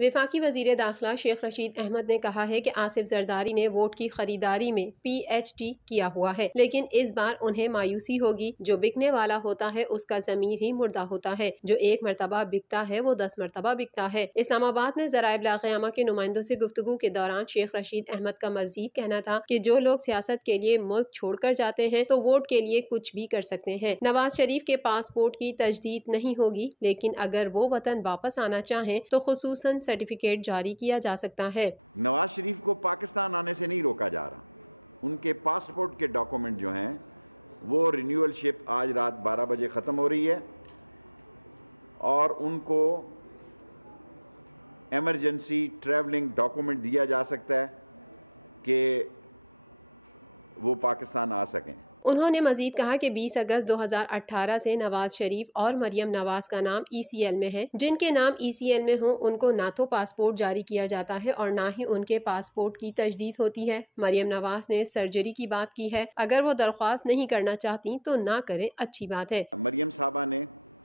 وفاقی وزیر داخلہ شیخ رشید احمد نے کہا ہے کہ آصف زرداری نے ووٹ کی خریداری میں پی ایچ ڈی کیا ہوا ہے، لیکن اس بار انہیں مایوسی ہوگی۔ جو بکنے والا ہوتا ہے اس کا ضمیر ہی مردہ ہوتا ہے، جو ایک مرتبہ بکتا ہے وہ 10 مرتبہ بکتا ہے۔ اسلام آباد میں ذرائع ابلاغ قیامہ کے نمائندوں سے گفتگو کے دوران شیخ رشید احمد کا مزید کہنا تھا کہ جو لوگ سیاست کے لیے ملک چھوڑ کر جاتے ہیں تو ووٹ کے لیے کچھ بھی کر سکتے ہیں۔ نواز شریف کے پاسپورٹ کی تجدید نہیں ہوگی، لیکن اگر وہ وطن واپس آنا چاہیں تو خصوصاً سرٹیفکیٹ جاری کیا جا سکتا ہے۔ نواز شریف کو پاکستان آنے سے نہیں روکا جا رہا، ان کے پاسپورٹ کے ڈاکومنٹ جو ہیں وہ رینیول شپ آج رات 12 بجے ختم ہو رہی ہے اور ان کو ایمرجنسی ٹریولنگ ڈاکومنٹ دیا جا سکتا ہے کہ وہ پاکستان آ سکیں۔ انہوں نے مزید کہا کہ 20 اگست 2018 سے نواز شریف اور مریم نواز کا نام ای سی ایل میں ہے۔ جن کے نام ای سی ایل میں ہوں ان کو نہ تو پاسپورٹ جاری کیا جاتا ہے اور نہ ہی ان کے پاسپورٹ کی تجدید ہوتی ہے۔ مریم نواز نے سرجری کی بات کی ہے، اگر وہ درخواست نہیں کرنا چاہتی تو نہ کریں، اچھی بات ہے۔ مریم صاحبہ نے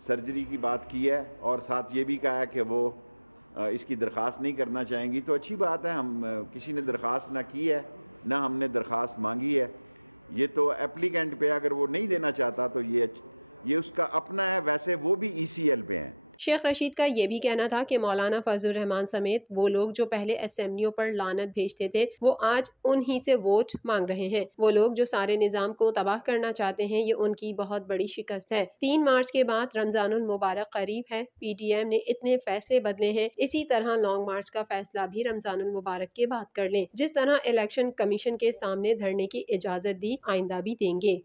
سرجری کی بات کی ہے اور ساتھ یہ بھی کہا ہے کہ وہ اس کی درخواست نہیں کرنا چاہیں گی، تو اچھی بات ہے۔ ہم کسی نے درخواست نہ کی ہے نہ ہم نے درخواست مانگی ہے، یہ تو اپلیکینٹ پہ اگر وہ نہیں دینا چاہتا تو یہ اس کا اپنا ہے، ویسے وہ بھی ای سی ایل پہ ہیں۔ شیخ رشید کا یہ بھی کہنا تھا کہ مولانا فضل الرحمان سمیت وہ لوگ جو پہلے اسمبلیوں پر لعنت بھیجتے تھے وہ آج انہی سے ووٹ مانگ رہے ہیں۔ وہ لوگ جو سارے نظام کو تباہ کرنا چاہتے ہیں، یہ ان کی بہت بڑی شکست ہے۔ 3 مارچ کے بعد رمضان المبارک قریب ہے، پی ٹی ایم نے اتنے فیصلے بدلے ہیں، اسی طرح لانگ مارچ کا فیصلہ بھی رمضان المبارک کے بعد کر لیں۔ جس طرح الیکشن کمیشن کے سامنے دھرنے کی اجازت دی، آئندہ بھی دیں گے۔